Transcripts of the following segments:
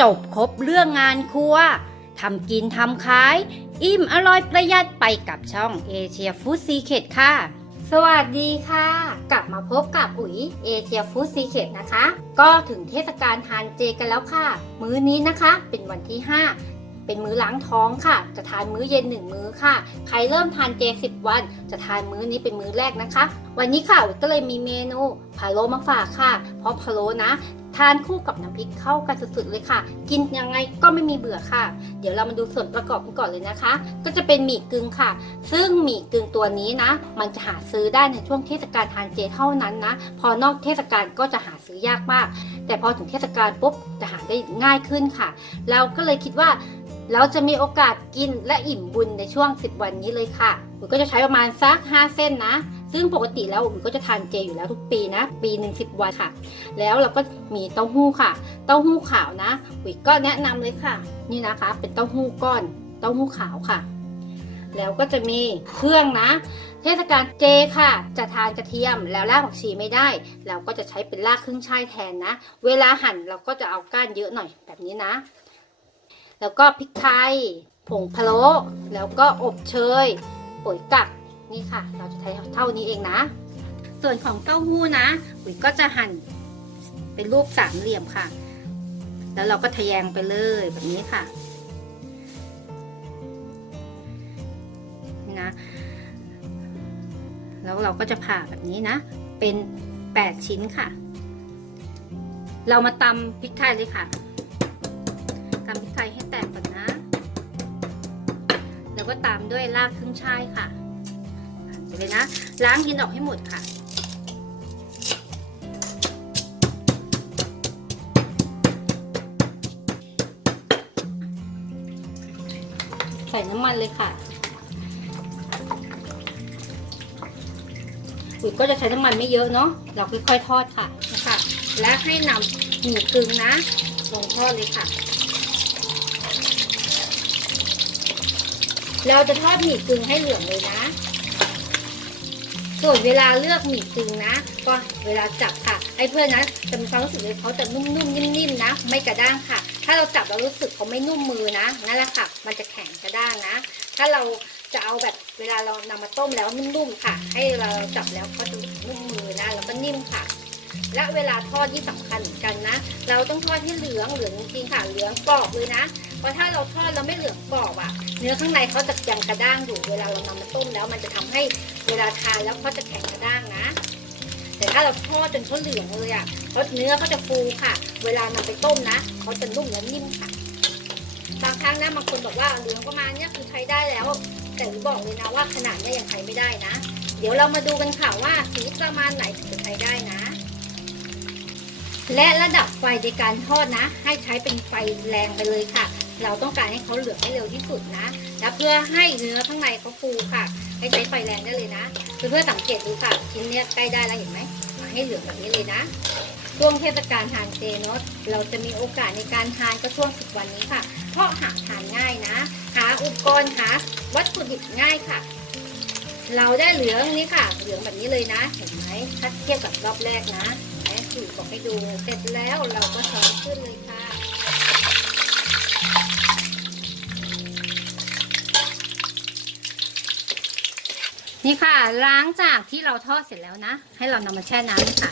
จบครบเรื่องงานครัวทำกินทำขาย อิ่มอร่อยประหยัดไปกับช่องเอเชียฟู้ดซีเคดค่ะ สวัสดีค่ะ กลับมาพบกับอุ๋ยเอเชียฟู้ดซีเคดนะคะ ก็ถึงเทศกาลทานเจกันแล้วค่ะ มื้อนี้นะคะเป็นวันที่ 5เป็นมื้อล้างท้องค่ะ จะทานมื้อเย็นหนึ่งมื้อค่ะ ใครเริ่มทานเจ 10 วัน จะทานมื้อนี้เป็นมื้อแรกนะคะ วันนี้ค่ะก็เลยมีเมนูพะโล้มาฝากค่ะ เพราะพะโล้นะ ทานคู่กับน้ำพริกเข้ากันสุดๆเลยค่ะ กินยังไงก็ไม่มีเบื่อค่ะ เดี๋ยวเรามาดูส่วนประกอบกันก่อนเลยนะคะ ก็จะเป็นหมี่กึ่งค่ะ ซึ่งหมี่กึ่งตัวนี้นะ มันจะหาซื้อได้ในช่วงเทศกาลทานเจเท่านั้นนะ พอนอกเทศกาลก็จะหาซื้อยากมาก แต่พอถึงเทศกาลปุ๊บจะหาได้ง่ายขึ้นค่ะ เราก็เลยคิดว่าเราจะมีโอกาสกินและอิ่มบุญในช่วง 10 วันนี้เลยค่ะอุ๋ยก็จะใช้ประมาณสัก 5 เส้นนะ ซึ่งปกติแล้วอุ๋ยก็จะทานเจอยู่แล้วทุกปีนะ ปีหนึ่งสิบวันค่ะ แล้วเราก็มีเต้าหู้ค่ะ เต้าหู้ขาวนะอุ๋ยก็แนะนำเลยค่ะ นี่นะคะ เป็นเต้าหู้ก้อนเต้าหู้ขาวค่ะ แล้วก็จะมีเครื่องนะ เทศกาลเจค่ะ จะทานกระเทียมแล้วรากผักชีไม่ได้ เราก็จะใช้เป็นรากครึ่งช่ายแทนนะ เวลาหั่นเราก็จะเอาก้านเยอะหน่อยแบบนี้นะ แล้วก็พริกไทยผงพะโล้แล้วก็อบเชยปุ๋ยกัก นี่ค่ะ เราจะใช้เท่านี้เองนะ ส่วนของเต้าหู้นะปุ๋ยก็จะหั่นเป็นรูปสามเหลี่ยมค่ะ แล้วเราก็ทะแยงไปเลยแบบนี้ค่ะนี่นะ แล้วเราก็จะผ่าแบบนี้นะ เป็น 8 ชิ้นค่ะ เรามาตำพริกไทยเลยค่ะตำพริกไทยให้แตกก่อนนะ แล้วก็ตามด้วยรากครึ่งช่ายค่ะ เลยนะ ล้างดินออกให้หมดค่ะ ใส่น้ำมันเลยค่ะอุ๋ยก็จะใช้น้ำมันไม่เยอะเนาะ เราค่อยๆทอดค่ะนะคะและให้นำหมูกึ่งนะลงทอดเลยค่ะ เราจะทอดหมี่กึ่งให้เหลืองเลยนะ ส่วนเวลาเลือกหมี่ตึงนะ ก็เวลาจับค่ะไอ้เพื่อนนะจะมีความรู้สึกเลยเขาจะนุ่มๆนิ่มๆนะ ไม่กระด้างค่ะ ถ้าเราจับเรารู้สึกเขาไม่นุ่มมือนะนั่นแหละค่ะ มันจะแข็งกระด้างนะ ถ้าเราจะเอาแบบเวลาเรานำมาต้มแล้วนุ่มๆค่ะ ให้เราจับแล้วเขาจะนุ่มมือนะแล้วก็นิ่มค่ะ และเวลาทอดที่สำคัญเหมือนกันนะ เราต้องทอดให้เหลืองเหลืองจริงค่ะเหลืองกรอบเลยนะเพราะถ้าเราทอดแล้วไม่เหลืองกรอบอะเนื้อข้างในเขาจะยังกระด้างอยู่เวลาเรานำมาต้มแล้ว มันจะทำให้เวลาทานแล้วเขาจะแข็งกระด้างนะ แต่ถ้าเราทอดจนเขาเหลืองเลยอะเพราะเนื้อเขาจะฟูค่ะ เวลานำไปต้มนะเขาจะนุ่มและนิ่มค่ะบางครั้งนะบางคนบอกว่าเหลืองประมาณเนี้ยคือใช้ได้แล้ว แต่บอกเลยนะว่าขนาดเนี้ยยังใช้ไม่ได้นะ เดี๋ยวเรามาดูกันค่ะว่าสีประมาณไหนถึงจะใช้ได้นะ และระดับไฟในการทอดนะ ให้ใช้เป็นไฟแรงไปเลยค่ะ เราต้องการให้เขาเหลืองให้เร็วที่สุดนะและเพื่อให้เนื้อข้างในเขาฟูค่ะ ให้ใช้ไฟแรงได้เลยนะเพื่อสังเกตดูค่ะชิ้นเนี้ยใกล้ได้แล้วเห็นไหมมาให้เหลืองแบบนี้เลยนะช่วงเทศกาลทานเจเนอะเราจะมีโอกาสในการทานก็ช่วงสิบวันนี้ค่ะ เพราะหาทานง่ายนะ หาอุปกรณ์หาวัตถุดิบง่ายค่ะ เราได้เหลืองนี่ค่ะ เหลืองแบบนี้เลยนะ เห็นไหมถ้าเทียบกับรอบแรกนะ ออกให้ดู เสร็จแล้วเราก็ช้อนขึ้นเลยค่ะนี่ค่ะล้างจากที่เราทอดเสร็จแล้วนะ ให้เรานำมาแช่น้ำค่ะ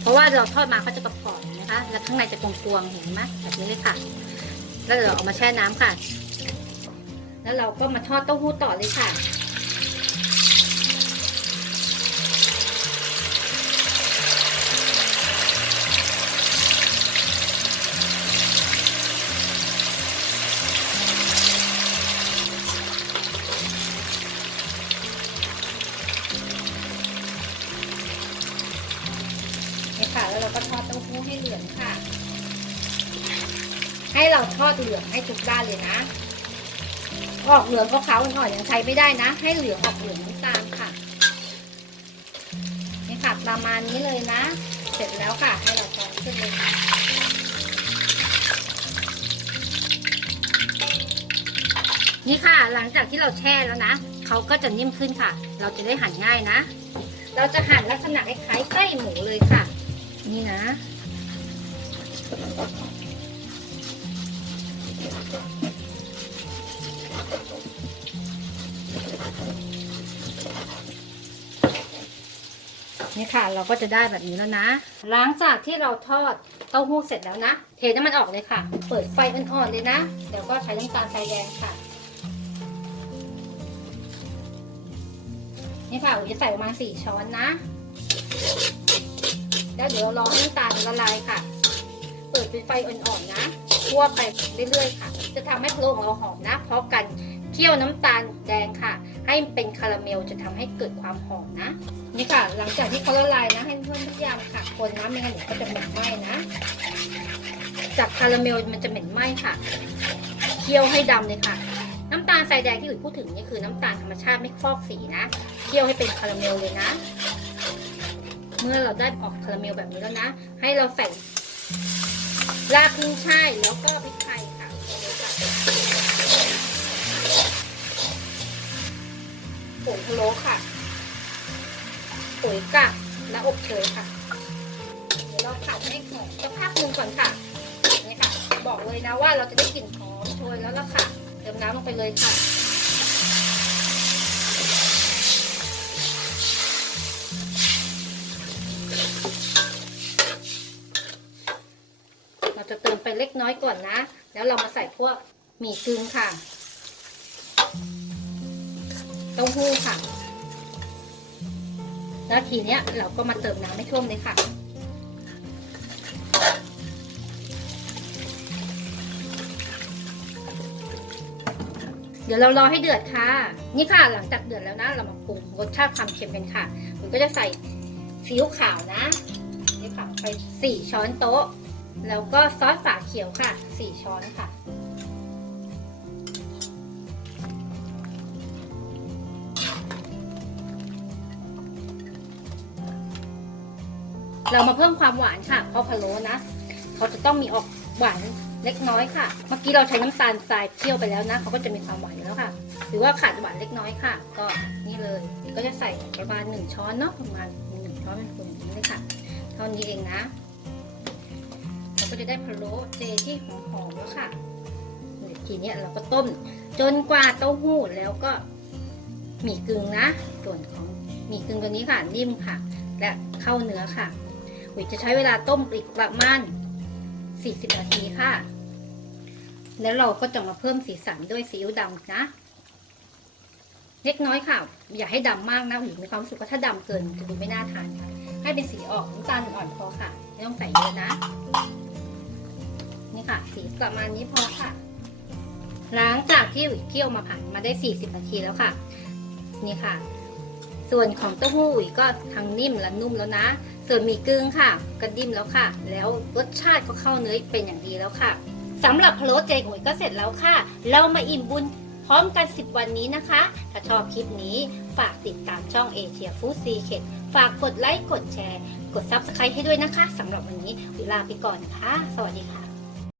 เพราะว่าเราทอดมาเขาจะกรอบๆนะคะ แล้วข้างในจะกวงๆเห็นไหมแบบนี้เลยค่ะ แล้วเราเอามาแช่น้ำค่ะ แล้วเราก็มาทอดเต้าหู้ต่อเลยค่ะ ให้เราทอดเหลืองให้ทุกด้านเลยนะ ออกเหลืองก็ขาวอ่อนๆยังใช้ไม่ได้นะ ให้เหลืองออกเหลืองน้ำตาลค่ะนี่ค่ะประมาณนี้เลยนะ เสร็จแล้วค่ะ ให้เราช้อนขึ้นเลยค่ะนี่ค่ะหลังจากที่เราแช่แล้วนะเขาก็จะนิ่มขึ้นค่ะ เราจะได้หั่นง่ายนะ เราจะหั่นลักษณะคล้ายๆไส้หมูเลยค่ะ นี่นะ นี่ค่ะ เราก็จะได้แบบนี้แล้วนะ หลังจากที่เราทอดเต้าหู้เสร็จแล้วนะ เทน้ำมันออกเลยค่ะ เปิดไฟอ่อนๆเลยนะ เดี๋ยวก็ใช้น้ำตาลทรายแดงค่ะ นี่ค่ะอุ๋ยจะใส่ประมาณสี่ช้อนนะ แล้วเดี๋ยวรอให้น้ำตาลละลายค่ะ เปิดเป็นไฟอ่อนๆนะคั่วไปเรื่อยๆค่ะ จะทำให้พะโล้ของเราหอมนะเพราะกัน เคี่ยวน้ำตาลแดงค่ะ ให้เป็นคาราเมลจะทำให้เกิดความหอมนะนี่ค่ะ หลังจากที่เขาละลายนะให้เพื่อนพยายามค่ะคนนะไม่งั้นเดี๋ยวก็จะเหม็นไหม้นะ จากคาราเมลมันจะเหม็นไหม้ค่ะเคี่ยวให้ดำเลยค่ะ น้ำตาลทรายแดงที่อุ๋ยพูดถึงนี่คือน้ำตาลธรรมชาติไม่ฟอกสีนะเคี่ยวให้เป็นคาราเมลเลยนะ เมื่อเราได้ออกคาราเมลแบบนี้แล้วนะ ให้เราใส่รากขึ้นช่ายแล้วก็พริกไทย ผงพะโล้ค่ะปุ๋ยกะและอบเชยค่ะเดี๋ยวเราผัดให้หอมสักพักหนึ่งก่อนค่ะนี่ค่ะ บอกเลยนะว่าเราจะได้กลิ่นหอมโชยแล้วล่ะค่ะ เติมน้ำลงไปเลยค่ะเราจะเติมไปเล็กน้อยก่อนนะ แล้วเรามาใส่พวกหมี่กึ่งค่ะ เต้าหู้ค่ะ แล้วทีเนี้ยเราก็มาเติมน้ำให้ท่วมเลยค่ะเดี๋ยวเรารอให้เดือดค่ะ นี่ค่ะหลังจากเดือดแล้วนะ เรามาปรุงรสชาติความเค็มกันค่ะมันก็จะใส่ซีอิ๊วขาวนะซีอิ๊วขาวไปสี่ช้อนโต๊ะ แล้วก็ซอสฝาเขียวค่ะสี่ช้อนค่ะ เรามาเพิ่มความหวานค่ะเพราะพะโล้นะ เขาจะต้องมีออกหวานเล็กน้อยค่ะ เมื่อกี้เราใช้น้ำตาลทรายเคี่ยวไปแล้วนะเขาก็จะมีความหวานอยู่แล้วค่ะ หรือว่าขาดหวานเล็กน้อยค่ะ ก็นี่เลย ก็จะใส่ประมาณหนึ่งช้อนเนาะประมาณหนึ่งช้อนเป็นคนอย่างนี้เลยค่ะ เท่านี้เองนะเราก็จะได้พะโล้เจที่หอมๆแล้วค่ะทีนี้เราก็ต้มจนกว่าเต้าหู้แล้วก็หมี่กึ่งนะ ส่วนของหมี่กึ่งตัวนี้ค่ะนิ่มค่ะ และเข้าเนื้อค่ะุ๋ยจะใช้เวลาต้มอีกประมาณ 40 นาทีค่ะ แล้วเราก็จะมาเพิ่มสีสันด้วยซีอิ๊วดำนะ เล็กน้อยค่ะ อย่าให้ดำมากนะอุ๋ยมีความรู้สึกว่าถ้าดำเกินจะดูไม่น่าทานค่ะ ให้เป็นสีออกน้ำตาลอ่อนพอค่ะ ไม่ต้องใส่เยอะนะ นี่ค่ะ สีประมาณนี้พอค่ะ หลังจากที่อุ๋ยเคี่ยวมาผ่านมาได้ 40 นาทีแล้วค่ะ นี่ค่ะ ส่วนของเต้าหู้ก็ทั้งนิ่มและนุ่มแล้วนะ ส่วนมีกึ่งค่ะก็ดิ่มแล้วค่ะ แล้วรสชาติก็เข้าเนื้อเป็นอย่างดีแล้วค่ะสำหรับพะโล้เจของอุ๋ยก็เสร็จแล้วค่ะ เรามาอิ่มบุญพร้อมกัน 10 วันนี้นะคะ ถ้าชอบคลิปนี้ฝากติดตามช่องเอเชียฟู้ดซีเคฝากกดไลค์ กดแชร์ กด Subscribe ให้ด้วยนะคะสำหรับวันนี้อุ๋ยลาไปก่อนค่ะ สวัสดีค่ะ